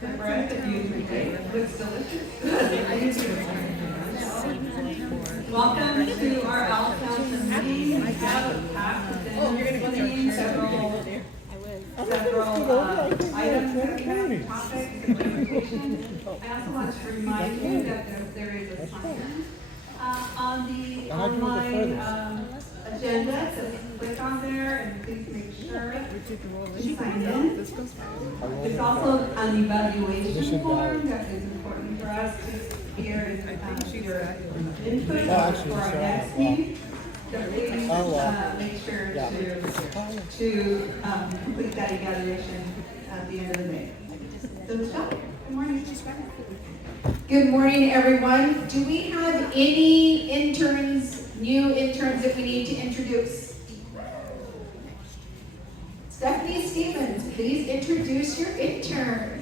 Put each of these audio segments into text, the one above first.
the bread that you make looks delicious. Welcome to our Altown meeting. We have a packed agenda meeting, several items that we have, topics and presentations. I also want to remind you that there is a timer on the online agenda, so click on there and please make sure to sign in. There's also an evaluation form that is important for us to hear your input for our next meeting. So please make sure to complete that evaluation at the end of the day. So Michelle, good morning. Good morning, everyone. Do we have any interns, new interns that we need to introduce? Stephanie Stevens, please introduce your intern.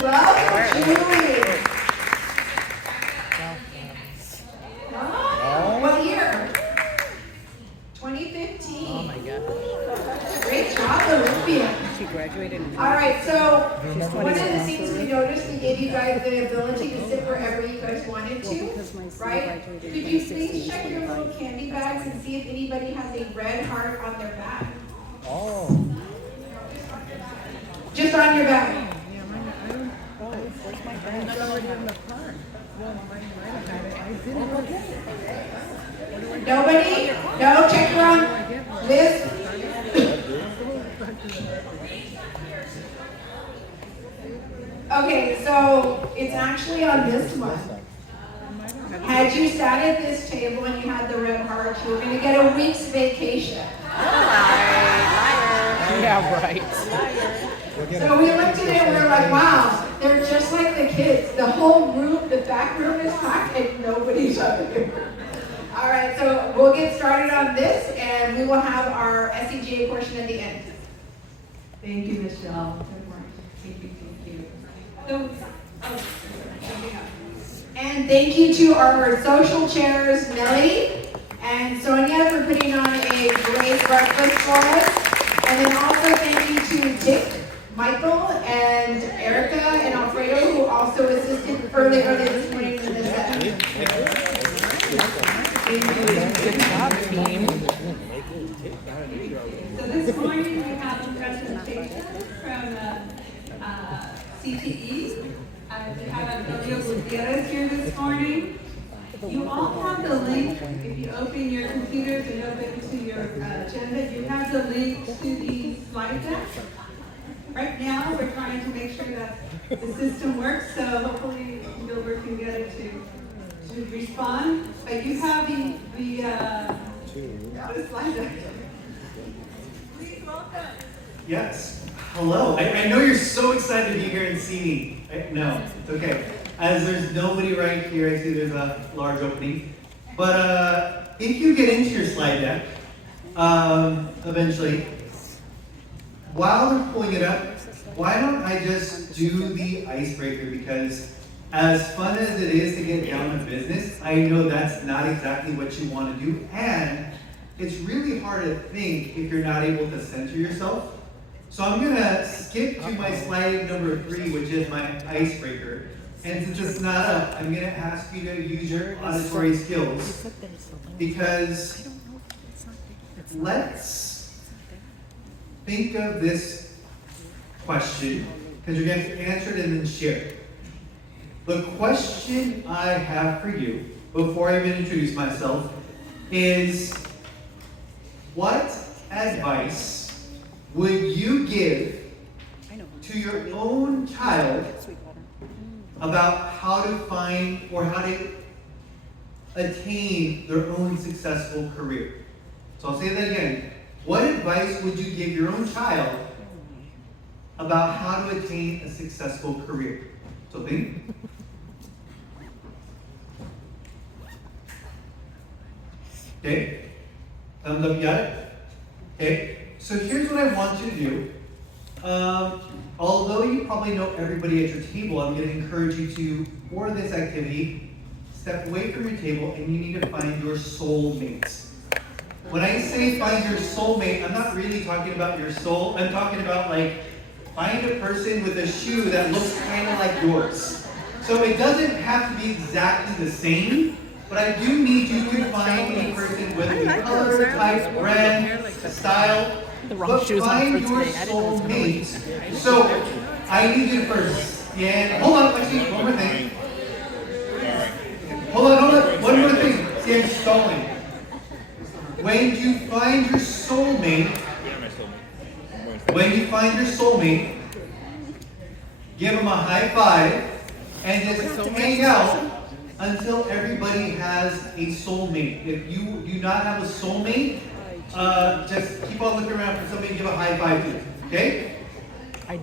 Welcome, Julie. Oh, what year? 2015. Oh my gosh. Great job, Olympia. She graduated. All right, so one of the things we noticed, we gave you guys the ability to sit wherever you guys wanted to, right? Could you please check your little candy bags and see if anybody has a red heart on their bag? Oh. Just on your bag. Nobody? No, check around. Liz? Okay, so it's actually on this one. Had you sat at this table and you had the red heart, you were going to get a week's vacation. Yeah, right. So we looked at it and we were like, wow, they're just like the kids. The whole room, the back room is packed and nobody's up here. All right, so we'll get started on this and we will have our SEGA portion at the end. Thank you, Michelle. Good morning. Thank you. So, And thank you to our social chairs, Nellie and Sonia, for putting on a great breakfast for us. And then also thank you to Dick, Michael, and Erica, and Alfredo, who also assisted early this morning in this session. Good job, team. So this morning we have a presentation from CTE. We have Antonio Gutierrez here this morning. You all have the link. If you open your computers and open to your agenda, you have the link to the slide deck. Right now, we're trying to make sure that the system works, so hopefully Gilbert can get it to respond. But you have the slide deck. Please welcome. Yes. Hello. I know you're so excited to be here and see me. No, it's okay. As there's nobody right here, I see there's a large opening. But if you get into your slide deck, eventually, while they're pulling it up, why don't I just do the icebreaker? Because as fun as it is to get down to business, I know that's not exactly what you want to do. And it's really hard to think if you're not able to center yourself. So I'm going to skip to my slide number 3, which is my icebreaker. And since it's not up, I'm going to ask you to use your auditory skills. Because let's think of this question, because you're going to answer it and then share it. The question I have for you, before I even introduce myself, is what advice would you give to your own child about how to find or how to attain their own successful career? So I'll say that again. What advice would you give your own child about how to attain a successful career? So think. Okay? Thumbs up, you got it? Okay? So here's what I want you to do. Although you probably know everybody at your table, I'm going to encourage you to, for this activity, step away from your table and you need to find your soulmate. When I say find your soulmate, I'm not really talking about your soul. I'm talking about like find a person with a shoe that looks kind of like yours. So it doesn't have to be exactly the same, but I do need you to find a person with a color, type, brand, style, but find your soulmate. So I need you to first, hold on, actually, one more thing. Hold on, one more thing. See, I'm stalling. When you find your soulmate, give them a high five and just hang out until everybody has a soulmate. If you do not have a soulmate, just keep on looking around for somebody to give a high five to. Okay?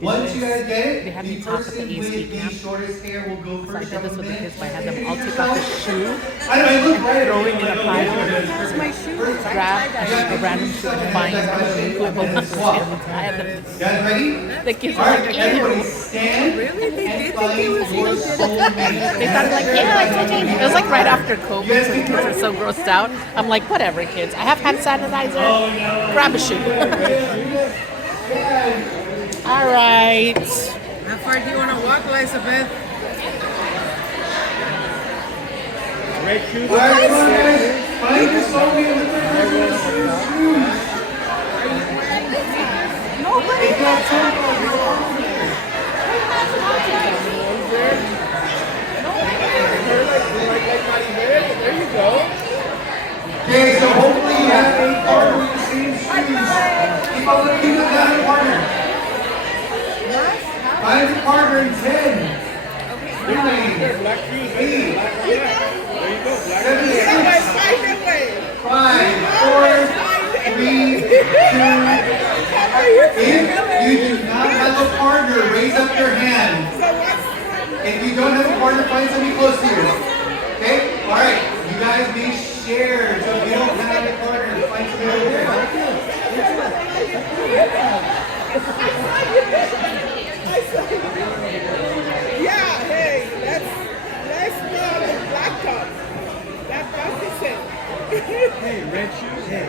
Once you guys get it, the person with the shortest hair will go first. I did this with the kids, but I had them all take off the shoe, I look right throw it in a pile, Where's my shoe? Grab a random shoe and find I had them. You guys ready? The kids All were right, like, everybody ew. stand and find your soulmate. They thought like, yeah, it was like right after COVID, so the kids were so grossed out. I'm like, whatever, kids. I have hand sanitizer. Grab a shoe. All right. How far do you want to walk, Elizabeth? Red shoes. All right, come on, guys. Find your soulmate with the person with the shoes. Take that There you go. Okay, so hopefully you have a partner with the same shoes. Keep on looking at that partner. Find your partner in 10, 9, Black shoes. 8, There you go. Black 7, shoes. 6, 5, 4, 3, 2. If you do not have a partner, raise up your hand. If you don't have a partner, find somebody close to you. Okay? All right. You guys may share. So if you don't have a partner, find somebody over there. Yeah, hey, let's be on the black top. That's the same. Hey, red shoes. Hey.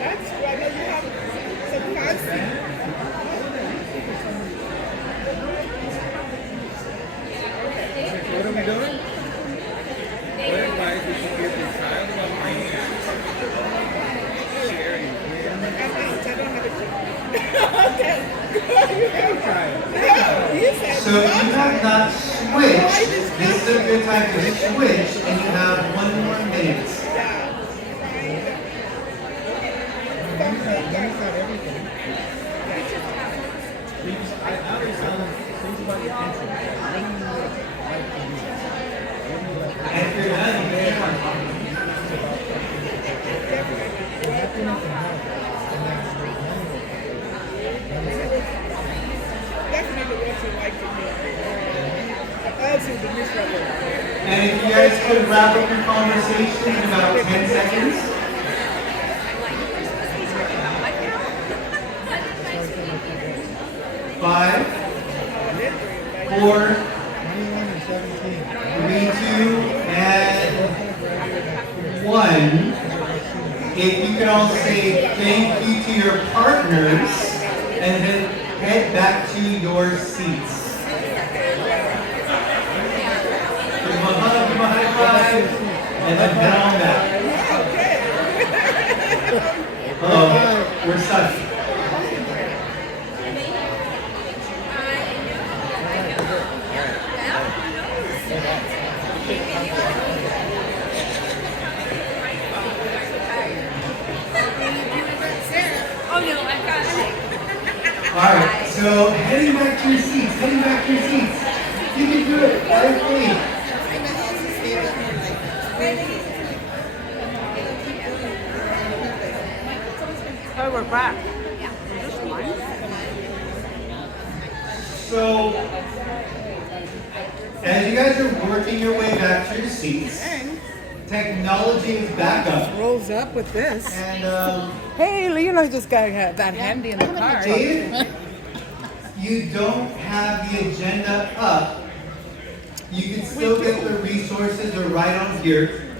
That's why you have some fancy. What are we doing? What advice would you give your child about finance? Sharing. I don't have a job. Okay. Child. So you have not switched. This is a good time to switch, and you have 1 more minute. And if you're done, you may have Definitely what you like to do. Else you'll be miserable. And if you guys could wrap up your conversation in about 10 seconds. Five, 4, 3, 2, and 1. If you could all say thank you to your partners and then head back to your seats. Give them a hug, give them a high five, and then head on back. Hello, we're stuck. Alright, so heading back to your seats, You can do it, quietly. Oh, we're back. So, as you guys are working your way back to your seats, technology is back up. Rolls up with this. And, Hey, Leona just got that handy in the car. Dave, you don't have the agenda up, you can still get the resources. They're right on here.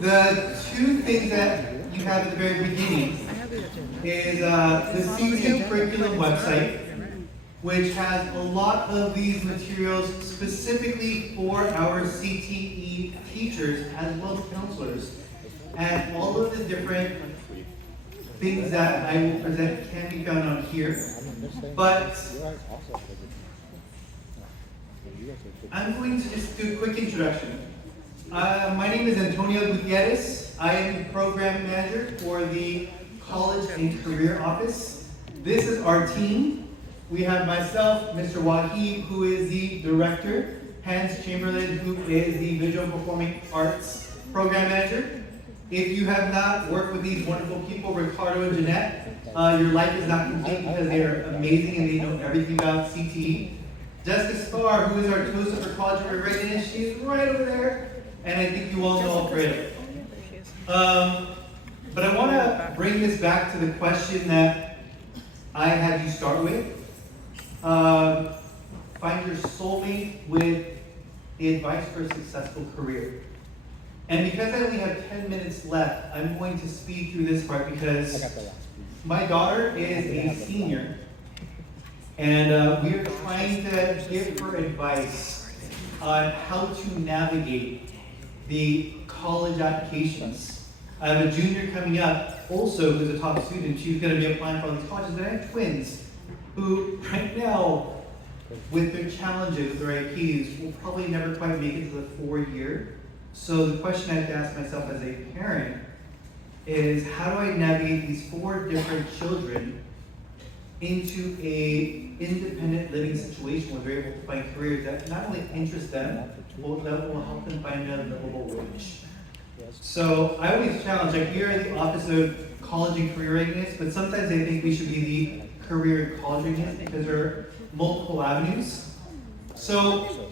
The two things that you have at the very beginning is the CTE curriculum website, which has a lot of these materials specifically for our CTE teachers as well as counselors. And all of the different things that I will present can be found on here. But I'm going to just do a quick introduction. My name is Antonio Gutierrez. I am the program manager for the College and Career Office. This is our team. We have myself, Mr. Wahid, who is the director, Hans Chamberlain, who is the Visual Performing Arts program manager. If you have not worked with these wonderful people, Ricardo and Jeanette, your life is not complete because they are amazing and they know everything about CTE. Jessica Spar, who is our toast for College of Readiness, she is right over there, and I think you all know Alfredo. But I want to bring this back to the question that I had you start with. Find your soulmate with the advice for a successful career. And because I only have 10 minutes left, I'm going to speed through this part because my daughter is a senior, and we are trying to give her advice on how to navigate the college applications. I have a junior coming up also who's a top student. She's going to be applying for all these colleges. And I have twins who right now, with their challenges, with their IPs, will probably never quite make it to the 4-year. So the question I have to ask myself as a parent is, how do I navigate these 4 different children into a independent living situation where they're able to find careers that not only interest them, but that will help them find a livable wage. So I always challenge, like here at the Office of College and Career Readiness, but sometimes I think we should be the career and college readiness because there are multiple avenues. So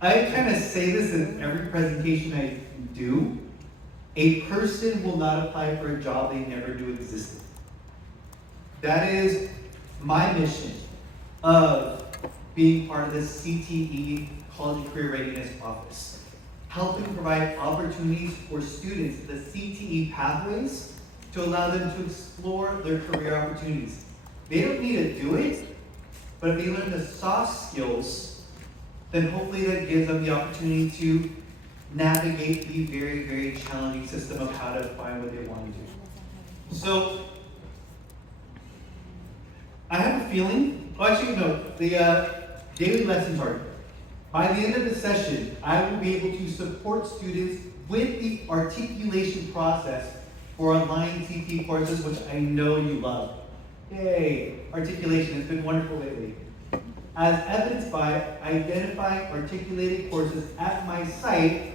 I kind of say this in every presentation I do. A person will not apply for a job they never knew existed. That is my mission of being part of this CTE College and Career Readiness Office. Helping provide opportunities for students, the CTE pathways, to allow them to explore their career opportunities. They don't need to do it, but if they learn the soft skills, then hopefully that gives them the opportunity to navigate the very, very challenging system of how to find what they want to do. So, I have a feeling, the daily lesson target. By the end of the session, I will be able to support students with the articulation process for online CTE courses, which I know you love. Yay, articulation has been wonderful lately. As evidenced by identifying articulated courses at my site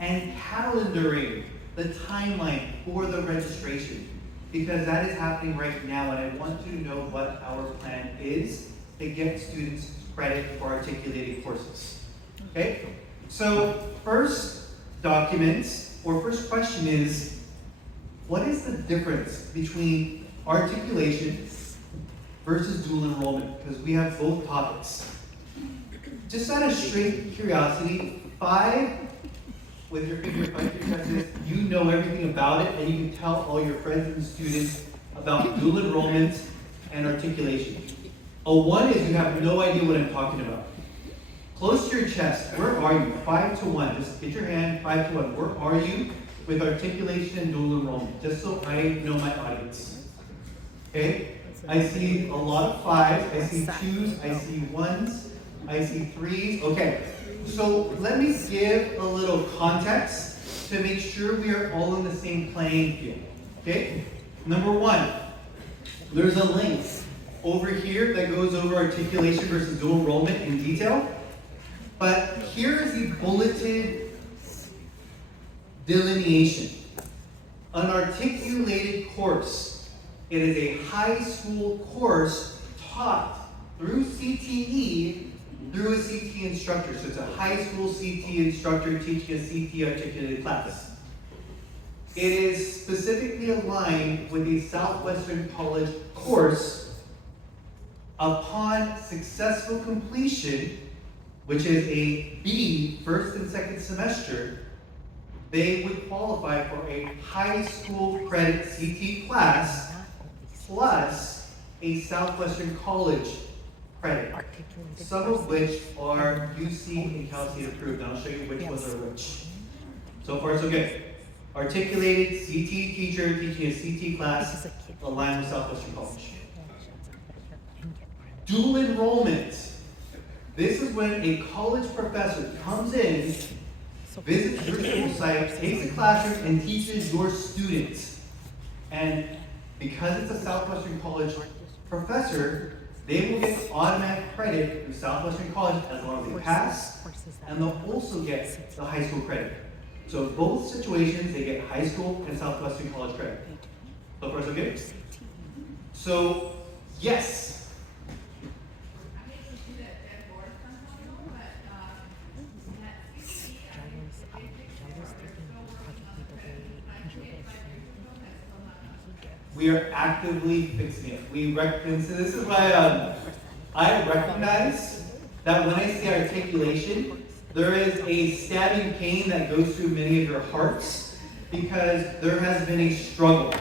and calendaring the timeline for the registration, because that is happening right now, and I want you to know what our plan is to get students credit for articulated courses. Okay? So first question is, what is the difference between articulation versus dual enrollment? Because we have both topics. Just out of straight curiosity, 5 with your finger, 5 tests, you know everything about it, and you can tell all your friends and students about dual enrollment and articulation. A 1 is you have no idea what I'm talking about. Close to your chest, where are you? 5 to 1, just get your hand, 5 to 1. Where are you with articulation and dual enrollment? Just so I know my audience. Okay? I see a lot of 5s, I see 2s, I see 1s, I see 3s. Okay, so let me give a little context to make sure we are all in the same playing field. Okay? Number 1, there's a link over here that goes over articulation versus dual enrollment in detail. But here is the bulleted delineation. An articulated course. It is a high school course taught through CTE through a CTE instructor. So it's a high school CTE instructor teaching a CTE articulated class. It is specifically aligned with a Southwestern College course upon successful completion, which is a B, first and second semester. They would qualify for a high school credit CT class plus a Southwestern College credit, some of which are UC and Cal State approved, and I'll show you which ones are which. So far, so good. Articulated CT teacher teaching a CT class aligned with Southwestern College. Dual enrollment. This is when a college professor comes in, visits your school site, takes a classroom, and teaches your students. And because it's a Southwestern College professor, they will get automatic credit through Southwestern College as long as they pass, and they'll also get the high school credit. So in both situations, they get high school and Southwestern College credit. So far, so good? So, yes. We are actively fixing it. And so this is why I recognize that when I say articulation, there is a stabbing pain that goes through many of your hearts because there has been a struggle.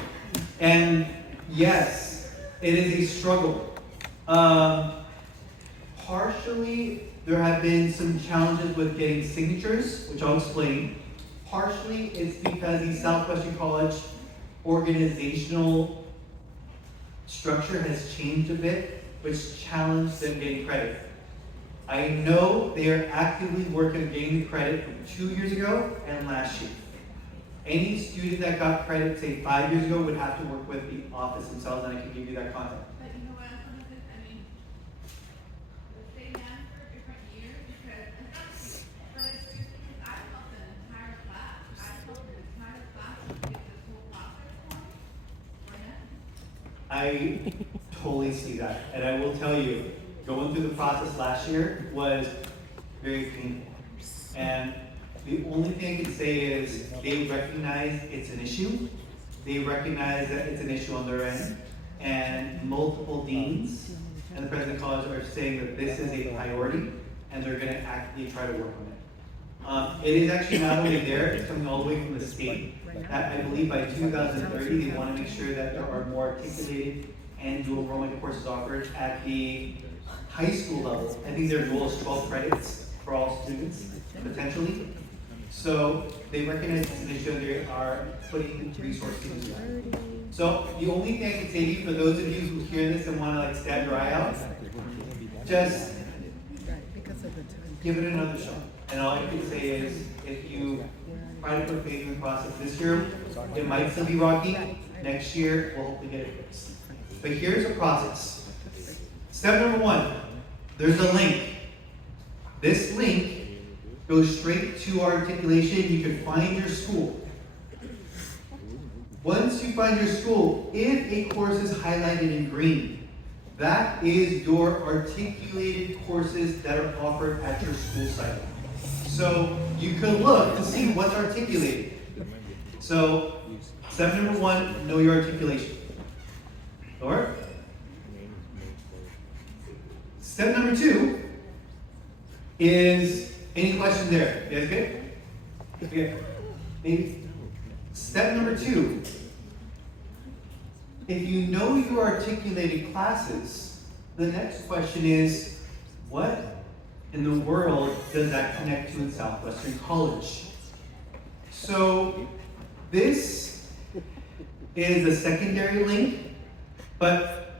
And yes, it is a struggle. Partially, there have been some challenges with getting signatures, which I'll explain. Partially, it's because the Southwestern College organizational structure has changed a bit, which challenged them getting credit. I know they are actively working on getting the credit from 2 years ago and last year. Any student that got credit, say 5 years ago, would have to work with the office themselves, and I can give you that contact. But you know what else I'm gonna, I mean, the same answer, different years, because, but it's just because I felt an entire class, I felt an entire class to get this whole process going, or not? I totally see that, and I will tell you, going through the process last year was very painful. And the only thing I can say is they recognize it's an issue. They recognize that it's an issue on their end. And multiple deans and the president of college are saying that this is a priority and they're going to actively try to work on it. It is actually not only there, it's coming all the way from the state. That I believe by 2030, they want to make sure that there are more articulated and dual enrollment courses offered at the high school level. I think their goal is 12 credits for all students, potentially. So they recognize it's an issue, they are putting resources into that. So the only thing I can say to you, for those of you who hear this and want to like stab your eye out, just give it another shot. And all I can say is, if you try to put faith in the process this year, it might still be rocky. Next year, we'll hopefully get it fixed. But here's the process. Step number 1, there's a link. This link goes straight to our articulation. You can find your school. Once you find your school, if a course is highlighted in green, that is your articulated courses that are offered at your school site. So you could look to see what's articulated. So step number 1, know your articulation. All right? Step number 2 is, any questions there? You guys good? Okay. Maybe. Step number 2, if you know your articulated classes, the next question is, what in the world does that connect to at Southwestern College? So this is a secondary link, but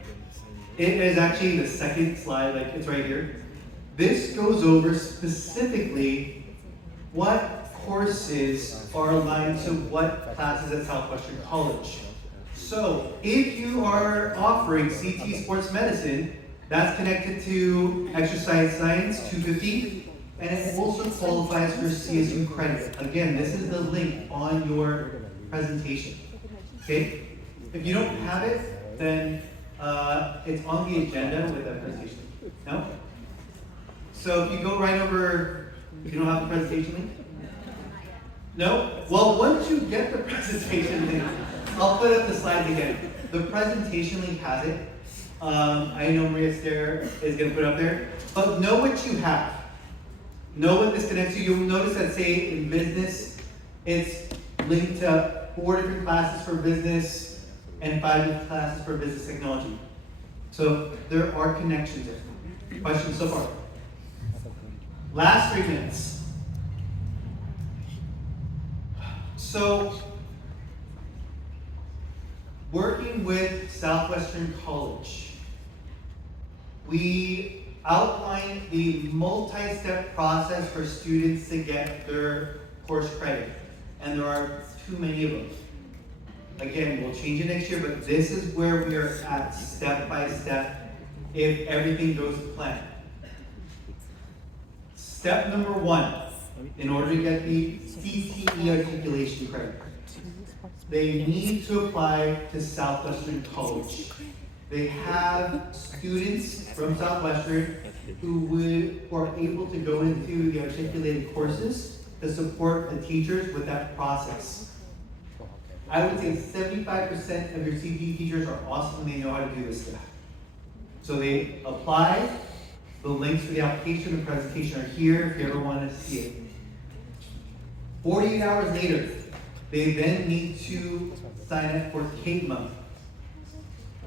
it is actually the second slide, like it's right here. This goes over specifically what courses are aligned to what classes at Southwestern College. So if you are offering CT sports medicine, that's connected to exercise science 250, and it also qualifies for CSU credit. Again, this is the link on your presentation. Okay? If you don't have it, then it's on the agenda with that presentation. No? So if you go right over, if you don't have the presentation link, No? Well, once you get the presentation link, I'll put up the slides again. The presentation link has it. I know Maria Esther is going to put it up there. But know what you have. Know what this connects to. You'll notice that, say, in business, it's linked to 4 different classes for business and 5 different classes for business technology. So there are connections there. Questions so far? Last 3 minutes. So, working with Southwestern College, we outlined the multi-step process for students to get their course credit. And there are too many of them. Again, we'll change it next year, but this is where we are at step by step if everything goes to plan. Step number 1, in order to get the CTE articulation credit, they need to apply to Southwestern College. They have students from Southwestern who are able to go into the articulated courses to support the teachers with that process. I would say 75% of your CTE teachers are awesome and they know how to do this stuff. So they apply. The links for the application and presentation are here if you ever want to see it. 48 hours later, they then need to sign up for CAPMA.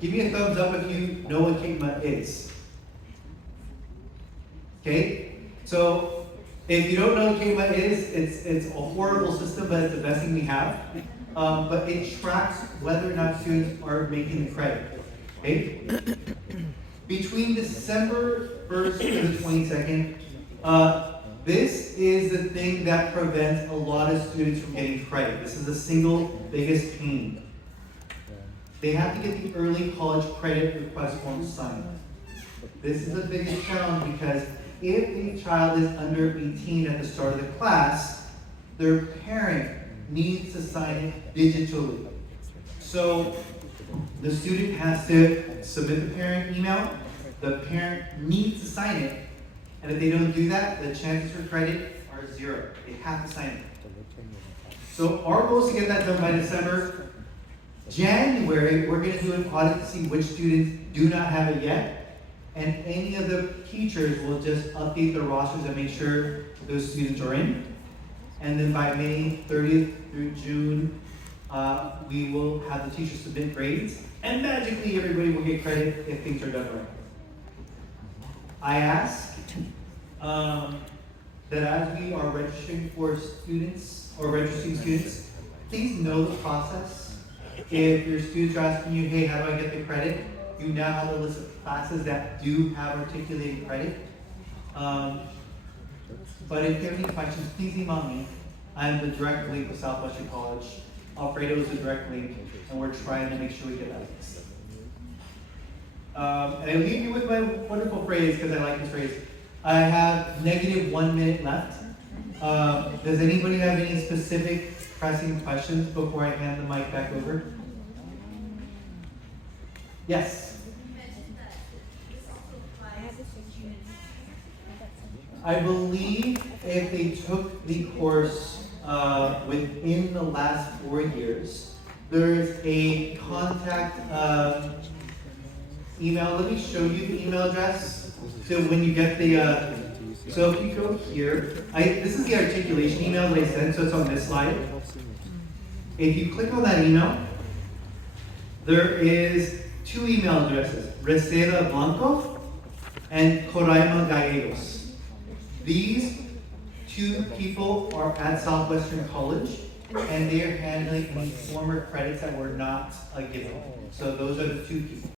Give me a thumbs up if you know what CAPMA is. Okay? So, if you don't know what CAPMA is, it's a horrible system, but it's the best thing we have. But it tracks whether or not students are making the credit. Okay? Between December 1st to the 22nd, this is the thing that prevents a lot of students from getting credit. This is the single biggest pain. They have to get the early college credit request form signed. This is the biggest challenge because if a child is under 18 at the start of the class, their parent needs to sign it digitally. So the student has to submit the parent email, the parent needs to sign it, and if they don't do that, the chances for credit are 0. They have to sign it. So our goal is to get that done by December. January, we're going to do an audit to see which students do not have it yet, and any of the teachers will just update their rosters and make sure those students are in. And then by May 30th through June, we will have the teachers submit grades, and magically everybody will get credit if things are done right. I ask that as we are registering for students or registering students, please know the process. If your students are asking you, hey, how do I get the credit? You now have a list of classes that do have articulated credit. But if you have any questions, please email me. I'm the direct link with Southwestern College. Alfredo is the direct link, and we're trying to make sure we get that fixed. And I leave you with my wonderful phrase, because I like this phrase. I have -1 minute left. Does anybody have any specific pressing questions before I hand the mic back over? Yes? I believe if they took the course within the last 4 years, there's a contact email. Let me show you the email address. So when you get the, so if you go here, this is the articulation email that I sent, so it's on this slide. If you click on that email, there is 2 email addresses, Reseda Blanco and Coraima Gallegos. These 2 people are at Southwestern College, and they are handling any former credits that were not given. So those are the 2 people.